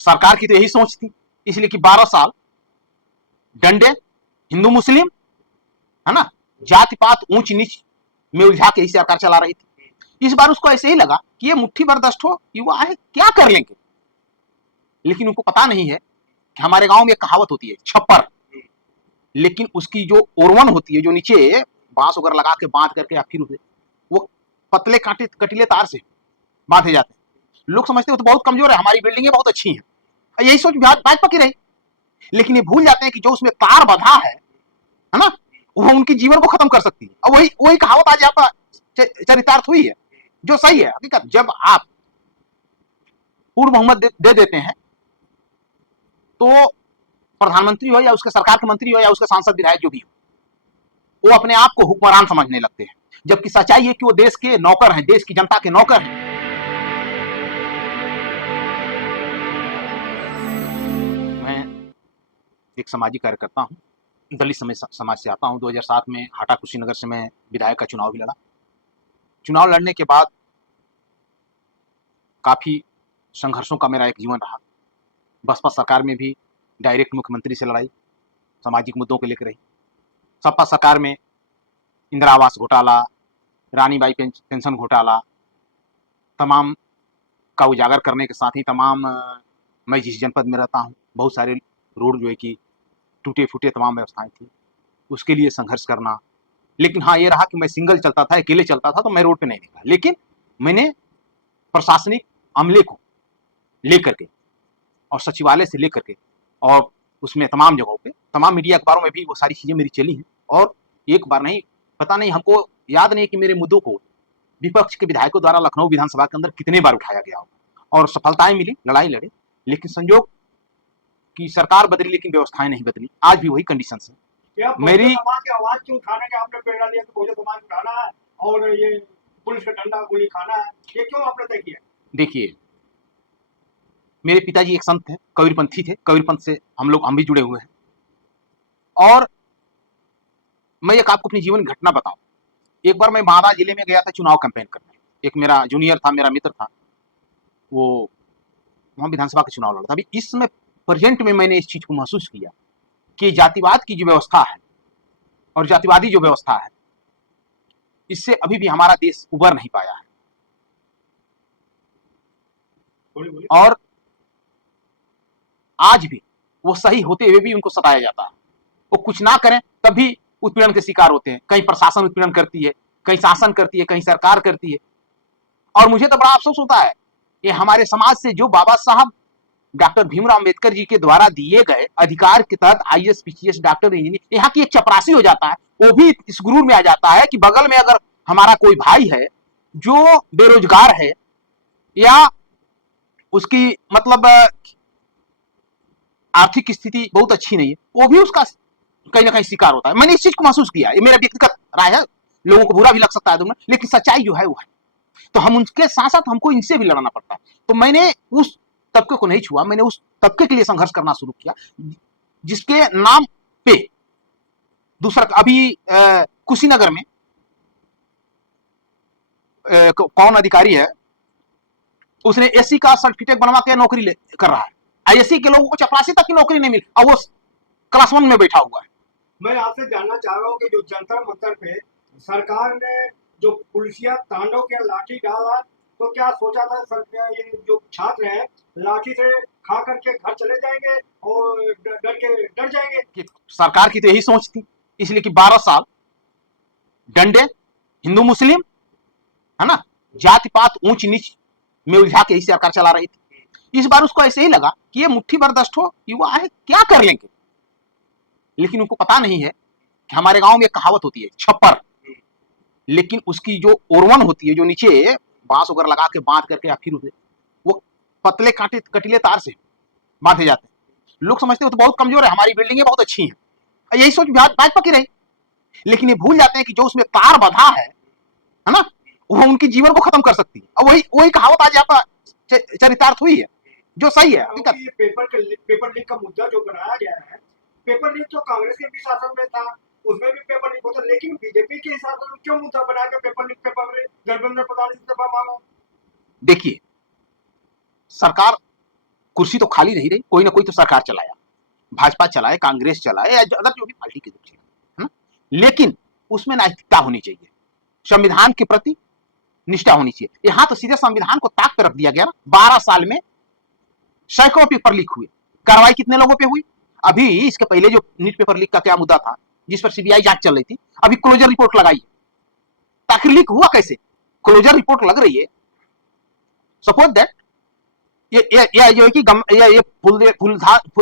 सरकार की तो यही सोच थी, इसलिए कि 12 साल डंडे हिंदू मुस्लिम, है ना, जाति पात ऊंच नीच में उलझा के ही सरकार चला रही थी। इस बार उसको ऐसे ही लगा कि ये मुट्ठी बर्दाश्त हो युवा है, क्या कर लेंगे। लेकिन उनको पता नहीं है कि हमारे गांव में एक कहावत होती है छप्पर, लेकिन उसकी जो ओरवन होती है, जो नीचे बांस वगैरह लगा के बांध करके या फिर वो पतले कांटे कटीले तार से बांधे जाते हैं। लोग समझते हो तो बहुत कमजोर है, हमारी बिल्डिंगें बहुत अच्छी हैं, यही सोच भाजपा की रही। लेकिन ये भूल जाते हैं कि जो उसमें तार बंधा है ना, वो उनके जीवन को खत्म कर सकती है। और वही वही कहावत आज आपका चरितार्थ हुई है, जो सही है हकीकत। जब आप पूर्ण बहुमत दे देते हैं तो प्रधानमंत्री हो या उसके सरकार के मंत्री हो या उसके सांसद विधायक जो भी हो, वो अपने आप को हुक्मरान समझने लगते हैं, जबकि सच्चाई है कि वो देश के नौकर हैं, देश की जनता के नौकर हैं। मैं एक सामाजिक कार्यकर्ता हूं, दलित समाज से आता हूं। 2007 में हाटा कुशीनगर से मैं विधायक का चुनाव भी लड़ा। चुनाव लड़ने के बाद काफी संघर्षों का मेरा एक जीवन रहा। बसपा सरकार में भी डायरेक्ट मुख्यमंत्री से लड़ाई, सामाजिक मुद्दों को लेकर रही। सपा सरकार में इंदिरा आवास घोटाला, रानी बाई पेंशन घोटाला, तमाम का उजागर करने के साथ ही तमाम मैं जिस जनपद में रहता हूँ बहुत सारे रोड जो है कि टूटे फूटे तमाम व्यवस्थाएं थी, उसके लिए संघर्ष करना। लेकिन हाँ, ये रहा कि मैं सिंगल चलता था, अकेले चलता था, तो मैं रोड पे नहीं निकला। लेकिन मैंने प्रशासनिक अमले को लेकर के और सचिवालय से लेकर के और उसमें तमाम जगहों पे, तमाम मीडिया अखबारों में भी वो सारी चीजें मेरी चली हैं। और एक बार नहीं, पता नहीं, हमको याद नहीं कि मेरे मुद्दों को विपक्ष के विधायकों द्वारा लखनऊ विधानसभा के अंदर कितने बार उठाया गया होगा और सफलताएं मिली, लड़ाई लड़े। लेकिन संयोग की सरकार बदली लेकिन व्यवस्थाएं नहीं बदली, आज भी वही कंडीशन है। मेरी समाज की आवाज क्यों उठाने का आपने प्रेरणा लिया कि बहुजन समाज उठाना है और ये पुलिस का डंडा गोली खाना है, ये क्यों आपने तय किया? देखिए, मेरे पिताजी एक संत थे, कबीरपंथी थे, कबीरपंथ से हम भी जुड़े हुए हैं। और मैं एक आपको अपनी जीवन घटना बताऊं। एक बार मैं बांदा जिले में गया था चुनाव कैंपेन करने। एक मेरा जूनियर था, मेरा मित्र था, वो वहां विधानसभा का चुनाव लड़ा था। अभी इस समय प्रेजेंट में मैंने इस चीज को महसूस किया कि जातिवाद की जो व्यवस्था है और जातिवादी जो व्यवस्था है, इससे अभी भी हमारा देश उबर नहीं पाया है। और आज भी वो सही होते हुए भी उनको सताया जाता है। वो कुछ ना करें तब भी उत्पीड़न के शिकार होते हैं। कहीं प्रशासन उत्पीड़न करती है, कहीं शासन करती है, कहीं सरकार करती है। और मुझे तो बड़ा अफसोस होता है, ये हमारे समाज से जो बाबा साहब डॉक्टर भीमराव अंबेडकर जी के द्वारा दिए गए अधिकार के तहत आईएएस, पीसीएस, डॉक्टर, इंजीनियर, यहाँ की एक चपरासी हो जाता है। वो भी इस गुरूर में आ जाता है कि बगल में अगर हमारा कोई भाई है जो बेरोजगार है या उसकी मतलब आर्थिक स्थिति बहुत अच्छी नहीं है, वो भी उसका कहीं ना कहीं शिकार होता है। मैंने इस चीज को महसूस किया। ये मेरा व्यक्तिगत राय है, लोगों को बुरा भी लग सकता है दूंगा, लेकिन सच्चाई जो है वो है। तो हम उनके साथ साथ हमको इनसे भी लड़ना पड़ता है। तो मैंने उस तबके को नहीं छुआ, मैंने उस तबके के लिए संघर्ष करना शुरू किया जिसके नाम पे दूसरा अभी कुशीनगर में कौन अधिकारी है, उसने एससी का सर्टिफिकेट बनवा के नौकरी कर रहा है। एससी के लोगों को चपरासी तक की नौकरी नहीं मिली और वो क्लास 1 में बैठा हुआ है। मैं आपसे जानना चाह रहा हूँ कि जो जंतर मंतर पे सरकार ने जो पुलिसिया तांडव के लाठी डाला, तो क्या सोचा था सरकार ये जो छात्र हैं लाठी से खा करके घर चले जाएंगे और डर जाएंगे? कि सरकार की तो यही सोच थी, इसलिए कि 12 साल डंडे हिंदू मुस्लिम, है ना, जाति पात ऊंच नीच में उलझा के ही सरकार चला रही थी। इस बार उसको ऐसे ही लगा कि ये मुट्ठी बर्दाश्त हो युवा है, क्या कर लेंगे। लेकिन उनको पता नहीं है कि हमारे गांव में एक कहावत होती है छप्पर, लेकिन उसकी जो ओरवन होती है, जो नीचे बांस वगैरह लगा के बांध करके या फिर वो पतले कांटे कटीले तार से बांधे जाते हैं। लोग समझते हो तो बहुत कमजोर है, हमारी बिल्डिंगें बहुत अच्छी हैं, यही सोच भाजपा की रही। लेकिन ये भूल जाते हैं कि जो उसमें तार बंधा है ना, वो उनके जीवन को खत्म कर सकती है। और वही वही कहावत आज आपका चरितार्थ हुई है, जो सही है हकीकत। ये पेपर लीक का मुद्दा जो बनाया गया है, पेपर लीक तो कांग्रेस के भी शासन में था, उसमें भी पेपर लीक होता, लेकिन बीजेपी के हिसाब से क्यों मुद्दा बनाया गया paper leak? Paper Dharmendra Pradhan इस्तीफा मांगो। देखिए, सरकार कुर्सी तो खाली नहीं रही, कोई ना कोई तो सरकार चलाया, भाजपा चलाए, कांग्रेस चलाए या अदर जो भी पार्टी के है ना, लेकिन उसमें नैतिकता होनी चाहिए, संविधान के प्रति निष्ठा होनी चाहिए। यहां तो सीधे संविधान को ताक पे रख दिया गया ना। 12 साल में सैकड़ों पेपर लीक हुए, कार्रवाई कितने लोगों पे हुई? अभी इसके पहले जो नीट पेपर लीक का क्या मुद्दा था जिस पर सीबीआई जांच चल रही थी, अभी क्लोजर रिपोर्ट लगाई, आखिर लीक हुआ कैसे? क्लोजर रिपोर्ट लग रही है। सपोज दैट ये जो है कि ये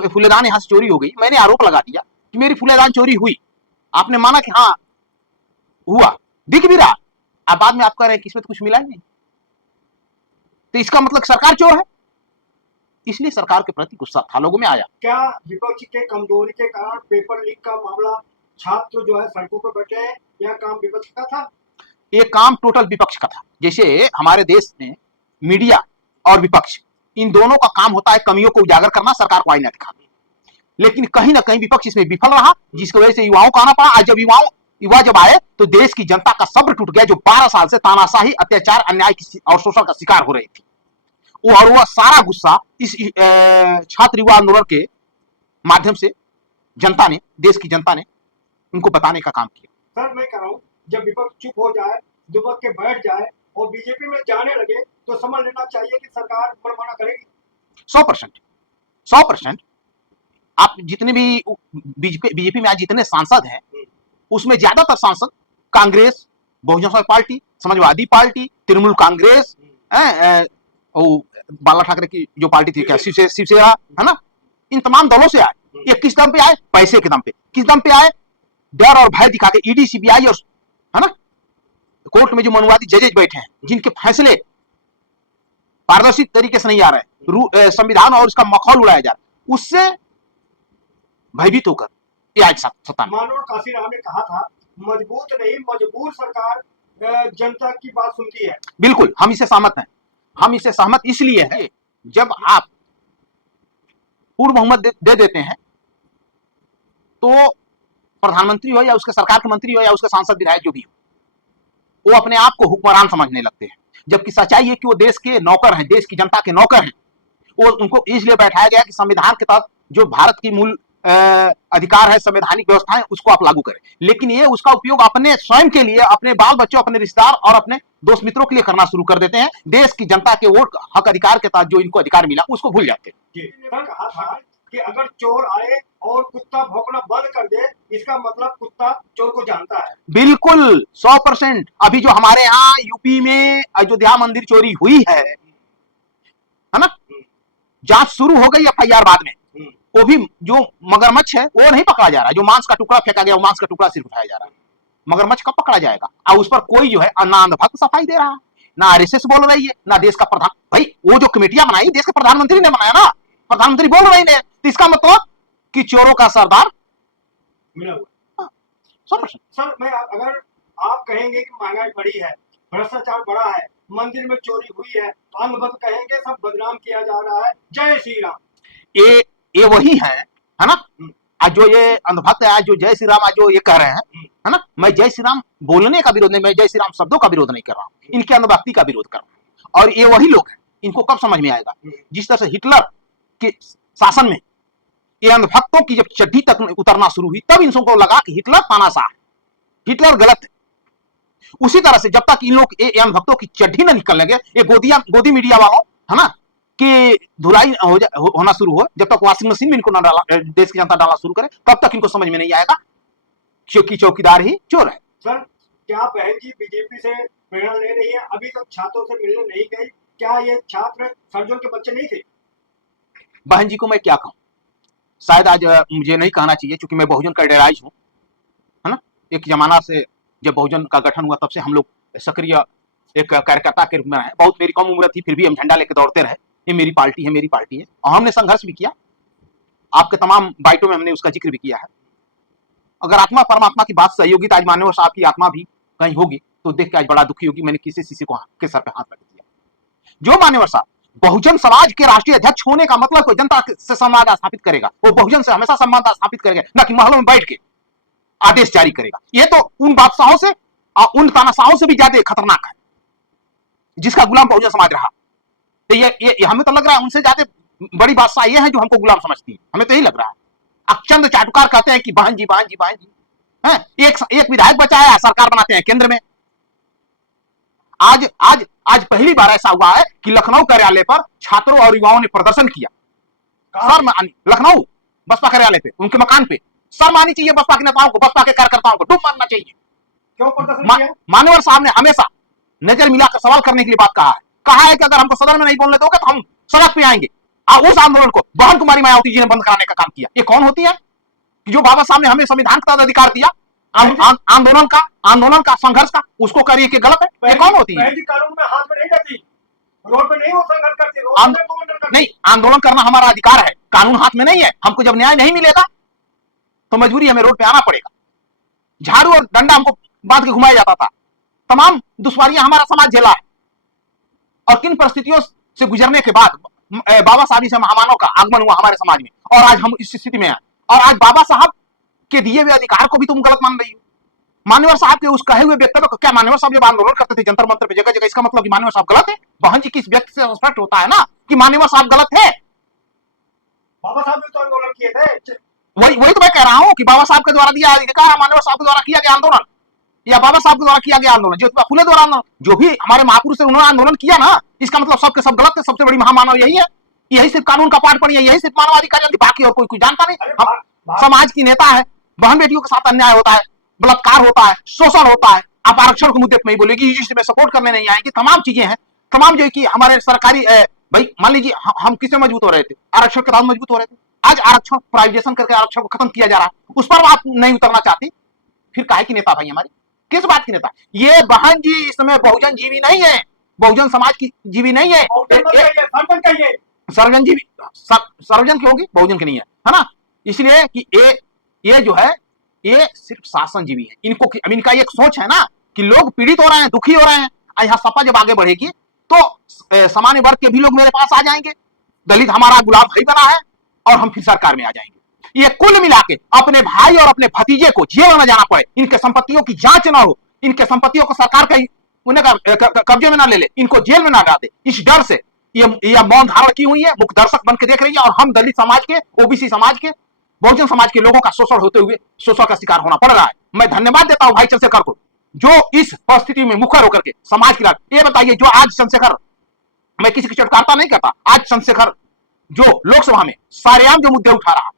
फूलेदान यहां से चोरी हो गई, मैंने आरोप लगा दिया कि मेरी फूलेदान चोरी हुई, आपने माना कि हाँ हुआ, दिख भी रहा, अब बाद में आप कह रहे हैं कि इसमें तो कुछ मिला ही नहीं, तो इसका मतलब सरकार चोर है। इसलिए सरकार के प्रति गुस्सा था लोगों में आया। क्या विपक्ष के कमजोरी के कारण पेपर लीक का मामला छात्र जो है सड़कों पर बैठे हैं, यह काम विपक्ष का था? ये काम टोटल विपक्ष का था। जैसे हमारे देश में मीडिया और विपक्ष इन दोनों का काम होता है कमियों को उजागर करना, सरकार को आईना दिखाना, लेकिन कहीं ना कहीं विपक्ष इसमें विफल रहा, जिसकी वजह से युवाओं को आना पड़ा। आज जब युवा जब आए तो देश की जनता का सब्र टूट गया, जो 12 साल से तानाशाही, अत्याचार, अन्याय और शोषण का शिकार हो रही थी, और वह सारा गुस्सा इस छात्र युवा आंदोलन के माध्यम से जनता ने, देश की जनता ने उनको बताने का काम किया। सर मैं कह रहा हूँ, जब विपक्ष चुप हो जाए, दुबक के बैठ जाए और बीजेपी में जाने लगे तो समझ लेना चाहिए कि सरकार मनमाना करेगी। 100%। आप जितने भी बीजेपी में आज जितने सांसद हैं, उसमें ज्यादातर सांसद कांग्रेस, बहुजन समाज पार्टी, समाजवादी पार्टी, तृणमूल कांग्रेस, बाला ठाकरे की जो पार्टी थी क्या, शिवसेना है ना, इन तमाम दलों से आए। ये किस दम पे आए? पैसे के दम पे। किस दम पे आए? डर और भय दिखा के। ईडी, सीबीआई और है ना, कोर्ट में जो मनुवादी जजेज बैठे हैं, जिनके फैसले पारदर्शी तरीके से नहीं आ रहे, संविधान और उसका मखौल उड़ाया जा रहा है, उससे भयभीत होकर ये आज सत्ता में। मानव काशीराम ने कहा था, मजबूत नहीं मजबूर सरकार जनता की बात सुनती है। बिल्कुल, हम इससे सहमत हैं। हम इससे सहमत इसलिए है, जब आप पूर्ण बहुमत दे देते हैं तो प्रधानमंत्री हो या उसके सरकार के मंत्री हो या उसके सांसद विधायक जो भी हो, वो अपने आप को हुक्मरान समझने लगते हैं, जबकि सच्चाई है कि वो देश के नौकर हैं, देश की जनता के नौकर हैं। वो उनको इसलिए बैठाया गया कि संविधान के तहत जो भारत की मूल अधिकार है, संवैधानिक व्यवस्था है, उसको आप लागू करें, लेकिन ये उसका उपयोग अपने स्वयं के लिए, अपने बाल बच्चों, अपने रिश्तेदार और अपने दोस्त मित्रों के लिए करना शुरू कर देते हैं। देश की जनता के वोट हक अधिकार के तहत जो इनको अधिकार मिला उसको भूल जाते हैं। कहा था कि अगर चोर आए और कुत्ता भौंकना बंद कर दे, इसका मतलब कुत्ता चोर को जानता है। बिल्कुल 100%। अभी जो हमारे यहाँ यूपी में अयोध्या मंदिर चोरी हुई है ना, जांच शुरू हो गई, एफआईआर बाद में, वो भी जो मगरमच्छ है वो नहीं पकड़ा जा रहा, जो मांस का टुकड़ा फेंका गया वो मांस का टुकड़ा सिर्फ उठाया जा रहा है। मगरमच्छ कब पकड़ा जाएगा? और उस पर कोई जो है ना अंधभक्त सफाई दे रहा है, ना आरएसएस बोल रही है, ना देश का प्रधान, भाई वो जो कमेटियां बनाई देश के प्रधानमंत्री ने बनाया ना, प्रधानमंत्री बोल रही है, तो इसका मतलब कि चोरों का सरदार मिला हुआ। सर मैं अगर आप कहेंगे कि महंगाई बढ़ी है, भ्रष्टाचार बढ़ा है, मंदिर में चोरी हुई है, तो अंधभक्त कहेंगे सब बदनाम किया जा रहा है, जय श्री राम। ये वही है ना, आज जो ये अंधभक्त है, आज जो जय श्री राम आज जो ये कह रहे हैं, है ना, मैं जय श्री राम बोलने का विरोध नहीं, मैं जय श्री राम शब्दों का विरोध नहीं कर रहा हूँ, इनके अंधभक्ति का विरोध कर रहा हूँ। और ये वही लोग हैं, इनको कब समझ में आएगा? जिस तरह से हिटलर के शासन में ये अंधभक्तों की जब चड्डी तक उतरना शुरू हुई, तब इन सबको लगा कि हिटलर तानाशाह, हिटलर गलत है। उसी तरह से जब तक इन लोग अंधभक्तों की चड्डी न निकल लगे, ये गोदी मीडिया वालों, है ना, कि धुलाई होना शुरू हो, जब तक वॉशिंग मशीन में इनको ना डाला, देश की जनता डालना शुरू करे, तब तक इनको समझ में नहीं आएगा क्योंकि चौकीदार ही चोर है। सर क्या बहन जी बीजेपी से प्रेरणा ले रही है? अभी तक छात्रों से मिलने नहीं गई, क्या ये छात्र सर्जन के बच्चे नहीं थे? बहन जी को मैं क्या कहूं, शायद आज मुझे नहीं कहना चाहिए क्योंकि मैं बहुजन का डेराइज हूं, है ना। एक जमाना से जब बहुजन का गठन हुआ तब से हम लोग सक्रिय एक कार्यकर्ता के रूप में रहे। बहुत मेरी कम उम्र थी, फिर भी हम झंडा लेकर दौड़ते रहे, ये मेरी पार्टी है, मेरी पार्टी है, और हमने संघर्ष भी किया। आपके तमाम बाइटों में हमने उसका जिक्र भी किया है। अगर आत्मा परमात्मा की बात सही होगी तो आज मान्यवर साहब की आत्मा भी कहीं होगी, तो देख के आज बड़ा दुखी होगी मैंने किसी शिष्य को के सर पे हाथ रख दिया। जो मान्यवर साहब बहुजन समाज के राष्ट्रीय अध्यक्ष होने का मतलब कोई जनता से संवाद स्थापित करेगा, वो बहुजन से हमेशा संवाद स्थापित करेगा, ना कि महलों में बैठ के आदेश जारी करेगा। ये तो उन बादशाहों से और उन तानाशाहों से भी ज्यादा खतरनाक है जिसका गुलाम बहुजन समाज रहा। तो ये हमें तो लग रहा है उनसे ज्यादा बड़ी बादशाह ये है जो हमको गुलाम समझती है, हमें तो यही लग रहा है। अक्षंद चाटुकार कहते हैं कि बहन जी बहन जी बहन जी है। एक विधायक बचा है, सरकार बनाते हैं केंद्र में। आज आज आज पहली बार ऐसा हुआ है कि लखनऊ कार्यालय पर छात्रों और युवाओं ने प्रदर्शन किया। लखनऊ बसपा कार्यालय पे, उनके मकान पे सर मानी चाहिए बसपा के नेताओं को, बसपा के कार्यकर्ताओं को डूब मारना चाहिए। क्यों प्रदर्शन किया? मान्यवर साहब ने हमेशा नजर मिलाकर सवाल करने के लिए बात कहा है कि अगर हमको सदन में नहीं बोलने दोगे तो हम सड़क पे आएंगे। उस आंदोलन को बहन कुमारी मायावती जी ने बंद कराने का काम किया। ये कौन होती है कि जो बाबा साहब ने हमें संविधान का अधिकार दिया आंदोलन का संघर्ष का, उसको करिए कि गलत है? ये कौन होती है? कानून में हाथ में नहीं जाती, रोड पे नहीं वो संघर्ष करती, रोड पे नहीं, आंदोलन करना हमारा अधिकार है, कानून हाथ में नहीं है। हमको जब न्याय नहीं मिलेगा तो मजबूरी हमें रोड पे आना पड़ेगा। झाड़ू और डंडा हमको बांध के घुमाया जाता था। तमाम दुश्वारियां हमारा समाज झेला है, और किन परिस्थितियों से गुजरने के बाद बाबा साहब जैसे महामानव का आगमन हुआ हमारे समाज में, और आज हम इस स्थिति में हैं। और आज बाबा साहब के दिए हुए अधिकार को भी तुम गलत मान रही हो। मान्यवर साहब के उस कहे हुए वक्तव्य को, क्या मान्यवर साहब जब आंदोलन करते थे जंतर मंतर पे जगह जगह, इसका मतलब कि मान्यवर साहब गलत है? बहन जी की इस व्यक्ति से स्पष्ट होता है ना कि मान्यवर साहब गलत है। बाबा साहब ने तो आंदोलन किए थे। वही तो मैं कह रहा हूँ कि बाबा साहब के द्वारा दिया अधिकार, मान्यवर साहब के द्वारा किया गया आंदोलन, या बाबा साहब के द्वारा किया गया आंदोलन, ज्योतिबा फुले द्वारा आंदोलन, जो भी हमारे महापुरुष उन्होंने आंदोलन किया ना, इसका मतलब सबके सब गलत है। सबसे बड़ी महामानव यही है, यही सिर्फ कानून का पाठ पढ़ी है, यही सिर्फ मानवाधिकार जानती, बाकी और कोई जानता नहीं। समाज की नेता है, बहन बेटियों के साथ अन्याय होता है, बलात्कार होता है, शोषण होता है। आप आरक्षण के मुद्दे पर नहीं बोलेगी, यूजीसी में सपोर्ट करने नहीं आएंगे। तमाम चीजें हैं, तमाम जो कि हमारे सरकारी भाई मान लीजिए हम किससे मजबूत हो रहे थे? आरक्षण के बाद मजबूत हो रहे थे। आज आरक्षण प्राइवेटाइजेशन करके आरक्षण को खत्म किया जा रहा है, उस पर आप नहीं उतरना चाहती, फिर काहे की नेता भाई हमारी? किस बात की नेता? ये बहन जी इस समय बहुजन जीवी नहीं है, बहुजन समाज की जीवी नहीं है, सर्वजन जीवी। सर्वजन की होगी, बहुजन की नहीं है ना? इसलिए कि ये जो है ये सिर्फ शासन जीवी है। इनका एक सोच है ना कि लोग पीड़ित हो रहे हैं, दुखी हो रहे हैं, यहाँ सपा जब आगे बढ़ेगी तो सामान्य वर्ग के भी लोग मेरे पास आ जाएंगे, दलित हमारा गुलाम भाई बना है, और हम फिर सरकार में आ जाएंगे। ये कुल मिला के अपने भाई और अपने भतीजे को जेल में जाना पड़े, इनके संपत्तियों की जांच ना हो, इनके संपत्तियों को सरकार कब्जे में ना ले ले, इनको जेल में ना डाल दे, इस डर से ये मौन धारण की हुई है, मुख्य दर्शक बन के देख रही है। और हम दलित समाज के, ओबीसी समाज के, बहुजन समाज के लोगों का शोषण होते हुए शोषण का शिकार होना पड़ रहा है। मैं धन्यवाद देता हूं भाई चंद्रशेखर को, जो इस परिस्थिति में मुखर होकर के समाज की रात। ये बताइए, जो आज चंद्रशेखर, मैं किसी की चटकारता नहीं करता, आज चंद्रशेखर जो लोकसभा में सारेआम जो मुद्दे उठा रहा,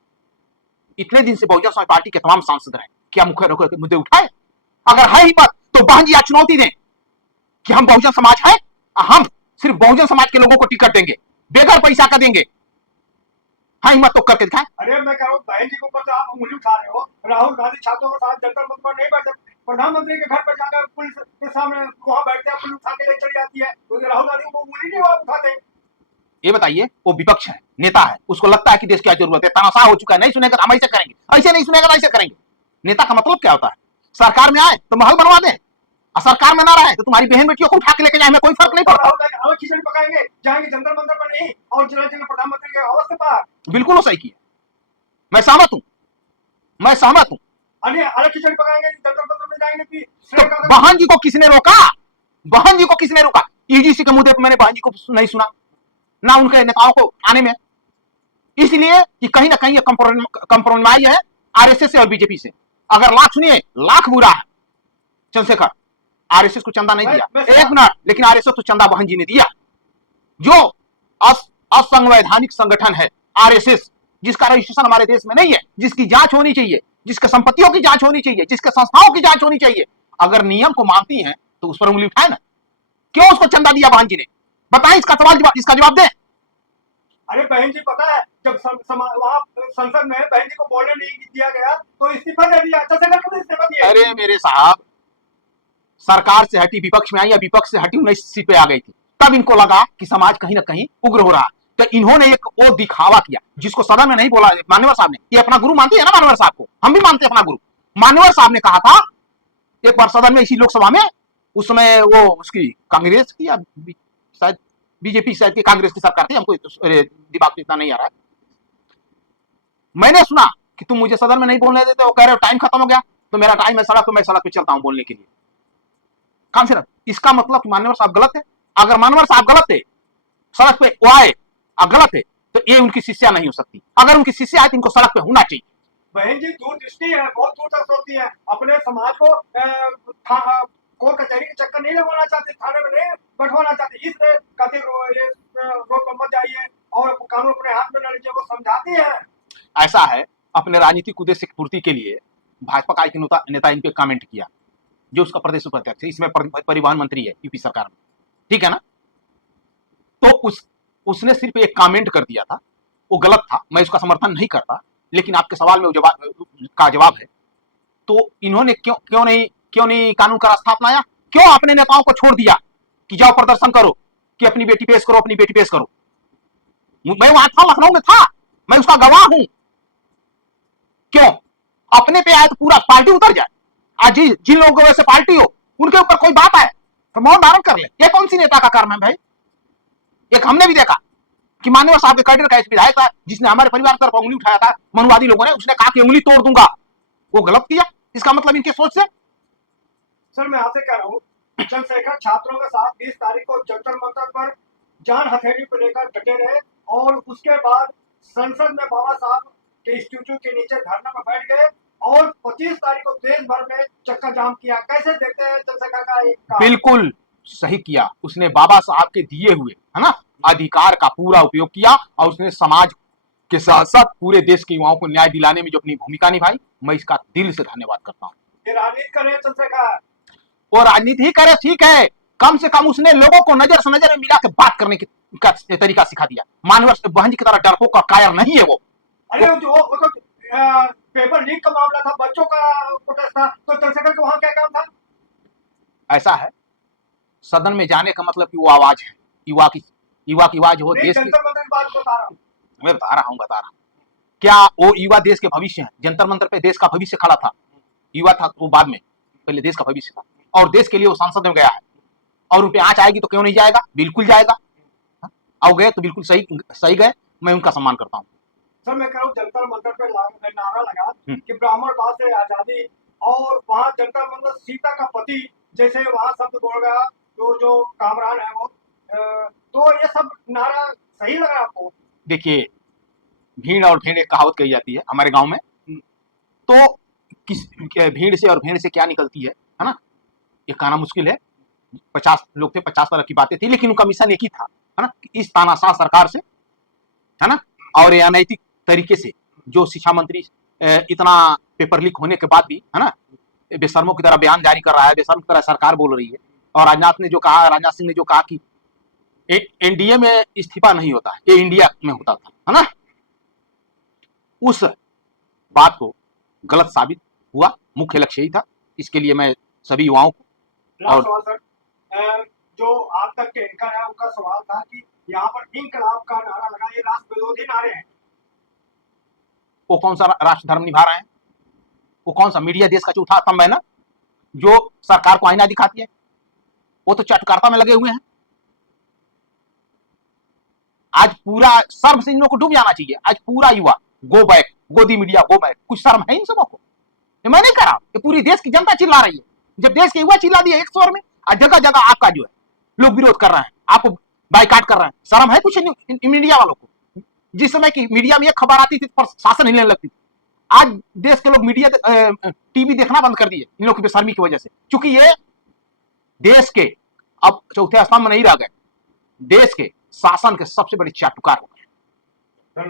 इतने दिन से बहुजन समाज पार्टी के तमाम सांसद हैं, क्या मुखर होकर के मुद्दे उठाए? अगर है हिम्मत तो बहन जी आज चुनौती दें कि हम बहुजन समाज है, हम सिर्फ बहुजन समाज के लोगों को टिकट देंगे, बेगर पैसा का देंगे। हाँ, हिम्मत तो करके दिखाएं। अरे मैं कह रहा हूँ बहन जी के ऊपर तो आप उंगली उठा रहे हो। राहुल गांधी छात्रों के साथ जंतर मंतर पर नहीं बैठे, प्रधानमंत्री के घर पर जाकर पुलिस के सामने वहां बैठते हैं, पुलिस उठा के ले चली जाती है, तो राहुल गांधी को उंगली नहीं आप उठाते। ये बताइए, वो विपक्ष है, नेता है, उसको लगता है कि देश की जरूरत है, तनाशा हो चुका है, नहीं सुनेगा तो हम ऐसे करेंगे, ऐसे नहीं सुनेगा तो ऐसे करेंगे। नेता का मतलब क्या होता है? सरकार में आए तो महल बनवा दें, और सरकार में ना रहे तो तुम्हारी बहन बेटियों को उठा के लेके जाए, हमें कोई फर्क नहीं पड़ता। खिचड़ी पकाएंगे, जाएंगे जंतर मंतर पर नहीं, और जगह जगह प्रधानमंत्री के आवास के पास। बिल्कुल वो सही किया, मैं सहमत हूं, मैं सहमत हूं। अलग खिचड़ी पकाएंगे, जंतर मंतर में जाएंगे कि तो बहन जी को किसने रोका? बहन जी को किसने रोका? यूजीसी के मुद्दे पर मैंने बहन जी को नहीं सुना, ना उनके नेताओं को आने में, इसलिए कि कहीं ना कहीं कंप्रोमाइज है आरएसएस से और बीजेपी से। अगर लाख सुनिए, लाख बुरा है चंद्रशेखर, आरएसएस को चंदा नहीं दिया, एक मिनट, लेकिन आरएसएस को चंदा बहन जी ने दिया। जो असंवैधानिक संगठन है आरएसएस, जिसका रजिस्ट्रेशन हमारे देश में नहीं है, जिसकी जांच होनी चाहिए, जिसके संपत्तियों की जांच होनी चाहिए, जिसके संस्थाओं की जांच होनी चाहिए, अगर नियम को मानती हैं तो उस पर उंगली उठाए ना। क्यों उसको चंदा दिया बहन जी ने? बताएं, इसका जवाब दें। अरे बहन जी, पता है जब संसद में बहन जी को बोलने नहीं दिया गया तो इस्तीफा दे दिया, इस्तीफा दिया। अरे मेरे साहब, सरकार से हटी विपक्ष में आई, या विपक्ष से हटी 19 सीट पे आ गई थी, तब इनको लगा कि समाज कहीं ना कहीं उग्र हो रहा है, तो इन्होंने एक वो दिखावा किया जिसको सदन में नहीं बोला। मान्यवर साहब ने, ये अपना गुरु मानते हैं ना मान्यवर साहब को, हम भी मानते हैं अपना गुरु। मान्यवर साहब ने कहा था एक बार सदन में, इसी लोकसभा में, उस समय वो उसकी कांग्रेस की या शायद बीजेपी, शायद की कांग्रेस की सरकार थी, हमको दिमाग में इतना नहीं आ रहा है। मैंने सुना कि तुम मुझे सदन में नहीं बोलने देते हो, कह रहे हो टाइम खत्म हो गया, तो मेरा टाइम है सड़क, तो मैं सड़क पे चलता हूं बोलने के लिए। कहां से? इसका मतलब मान्यवर साहब गलत है। अगर मान्यवर साहब गलत थे, सड़क पे वो आए, गलत है, तो ये उनकी शिष्या नहीं हो सकती। अगर उनकी शिष्या है तो इनको सड़क पे होना चाहिए। बहन जी दूरदृष्टि है, बहुत दूर तक सोचती है, अपने समाज को कोर्ट कचहरी के चक्कर नहीं लगवाना चाहती, थाने में नहीं बैठवाना चाहती, इसलिए कहते ये रोड पर मत जाइए और कानून अपने हाथ में न लीजिए, वो समझाती है। ऐसा है, अपने राजनीतिक उद्देश्य की पूर्ति के लिए भाजपा का एक नेता इन पे कमेंट किया, जो उसका प्रदेश उपाध्यक्ष है, इसमें परिवहन मंत्री है यूपी सरकार में, ठीक है ना। तो उसने सिर्फ एक कमेंट कर दिया था, वो गलत था, मैं उसका समर्थन नहीं करता, लेकिन आपके सवाल में वो जवाब है। तो इन्होंने क्यों नहीं कानून का रास्ता अपनाया? क्यों अपने नेताओं को छोड़ दिया कि जाओ प्रदर्शन करो, कि अपनी बेटी पेश करो, अपनी बेटी पेश करो? मैं वहां था, लखनऊ में था, मैं उसका गवाह हूं। क्यों? अपने पे आए तो पूरा पार्टी उतर जाए। आज जिन लोगों को वैसे पार्टी हो, उनके ऊपर कोई बात आए तो मौन धारण कर ले। ये कौन सी नेता का कर्म है भाई? एक हमने भी देखा कि माननीय साहब के कैडर का एक विधायक था, जिसने हमारे परिवार की तरफ उंगली उठाया था, मनुवादी लोगों ने, उसने कहा कि उंगली तोड़ दूंगा। वो गलत किया। इसका मतलब इनके सोच से। सर मैं आपसे कह रहा हूँ, चंद्रशेखर छात्रों के साथ 20 तारीख को जंतर मंतर पर जान हथेली को लेकर डटे रहे और उसके बाद संसद में बाबा साहब के स्टैच्यू के नीचे धरने पर बैठ गए और 25 तारीख को देश भर में चक्का जाम किया। कैसे देखते हैं चंद्रशेखर का एक काम? बिल्कुल सही किया उसने, बाबा साहब के दिए हुए है ना अधिकार का पूरा उपयोग किया और उसने समाज के साथ साथ पूरे देश के युवाओं को न्याय दिलाने में जो अपनी भूमिका निभाई, मैं इसका दिल से धन्यवाद करता हूँ। ये राजनीति कर रहे हैं चंद्रशेखर, और राजनीति ही करे, ठीक है, कम से कम उसने लोगों को नजर से नजर में मिला के बात करने का तरीका सिखा दिया। मानवर बहन जी की तरह डरपोक का कायर नहीं है वो। अरे वो तो पेपर लीक का मामला था, बच्चों का प्रोटेस्ट था, तो चंद्रशेखर का वहां क्या काम था? ऐसा है, सदन में जाने का मतलब कि वो आवाज है, युवा की आवाज हो, देश की। जंतर मंतर की बात बता रहा हूँ, मैं बता रहा हूँ। क्या वो युवा देश के भविष्य है? जंतर मंतर पे देश का भविष्य खड़ा था, युवा था वो बाद में, पहले देश का भविष्य था, और देश के लिए वो सांसद में गया है, और उन पे आंच आएगी तो क्यों नहीं जाएगा? बिल्कुल जाएगा। आओ गए तो बिल्कुल सही गए, मैं उनका सम्मान करता हूँ। सर मैं कह रहा हूँ जंतर मंतर पे नारा लगा कि ब्राह्मण बात से आजादी, और वहाँ जंतर मंतर सीता का पति जैसे वहाँ शब्द बोल गया जो कामरान है वो, तो ये सब नारा सही लगा आपको? देखिए, भीड़ और भेड़ एक कहावत कही जाती है हमारे गांव में, तो किस भीड़ से और भेड़ से क्या निकलती है ना, ये कहना मुश्किल है। 50 लोग थे, 50 तरह की बातें थी, लेकिन उनका मिशन एक ही था, है ना, इस तानाशाह सरकार से, है ना, और ये अनैतिक तरीके से जो शिक्षा मंत्री इतना पेपर लीक होने के बाद भी, है ना, बेशर्मों की तरह बयान जारी कर रहा है, बेशर्म की तरह सरकार बोल रही है। और राजनाथ सिंह ने जो कहा कि एनडीए में इस्तीफा नहीं होता, ये इंडिया में होता था, है ना, उस बात को गलत साबित हुआ। मुख्य लक्ष्य ही था। इसके लिए मैं सभी युवाओं को और सवाल सर, जो आज तक के एंकर है उनका सवाल था कि यहाँ पर इंकलाब का नारा लगा, ये राष्ट्र विरोधी नारे हैं। वो कौन सा राष्ट्र धर्म निभा रहे हैं? वो कौन सा मीडिया देश का चौथा स्तंभ है ना, जो सरकार को आईना दिखाती है? वो तो चटकारता में लगे हुए हैं। आज पूरा शर्म से इन लोगों को डूब जाना चाहिए। आज पूरा युवा गो बैक, गोदी मीडिया गो बैक, कुछ शर्म है इन सबों को? ये मैं नहीं कर रहा, ये पूरी देश की जनता चिल्ला रही है। जब देश के युवा चिल्ला दिए एक स्वर में, जगह जगह आपका जो है लोग विरोध कर रहे हैं, आपको बाइकाट कर रहे हैं, शर्म है कुछ मीडिया वालों को? जिस समय की मीडिया में एक खबर आती थी पर शासन हिलने लगती थी, आज देश के लोग मीडिया टीवी देखना बंद कर दिए इन लोगों की बेशर्मी की वजह से, क्योंकि ये देश के अब चौथे स्तंभ में नहीं रह गए, देश के शासन के सबसे बड़े चाटुकार हो गए।